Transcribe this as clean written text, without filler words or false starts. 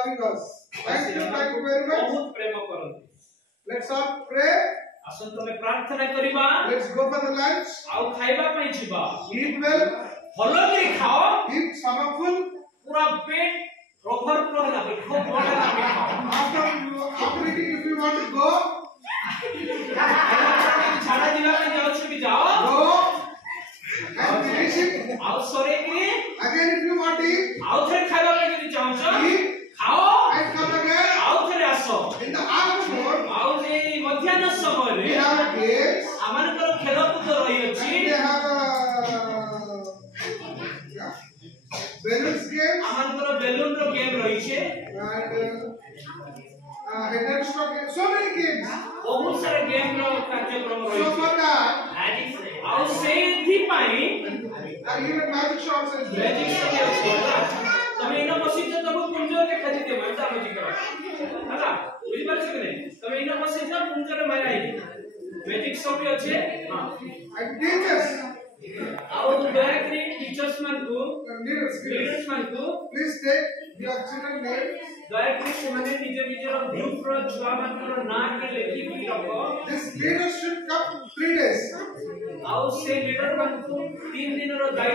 loving us. Thank you very much. बहुत प्रेम करते. Let's all pray. आसन तमे प्रार्थना करिबा. Let's go for the lunch. आउ खाइबा पई जिबा. Eat well. भलो करी खाओ. Eat stomachful. पूरा पेट ओवर फ्लो होला बे. खूब बड़ा लागे खाओ. After eating, if you want to go, झाड़ा जिला में जाओ छुपी जाओ. go and finish it. आउ सोरे की. Again, if you want to eat, आउ थे खाइबा पई जदी चाहो छ. eat खाओ. and come again. आउ थे आसो. In the afternoon, आउ जे मध्याह्न समय we रे have games. आमानकर खेलकूद रही And अछि. they have balloons game आमानकर बेलून रो गेम रही छे. and headstock game. So many games. बहुत सारे गेम रो कार्यक्रम रही So छे. for that, आउ सेथि पई even magic shots is there. Magic से अछि. तमे इनो मशीन से तब कुंजो के खरीदे मानता मैजिक करा. हला बुझि पाछ कि नै. तमे इनो मशीन से कुंजो रे माराई. मैजिक सब भी अछि. हां. And teachers, आउ दयाकरी टीचर्स मान को leaders, लीडर्स मान को please take your children name. दयाकरी से माने निज ग्रुप रो छुआ मानकर ना के लेखि की रखो. This leaders should come 3 days. आउ से लीडर मान को 3 दिन रो दायित्व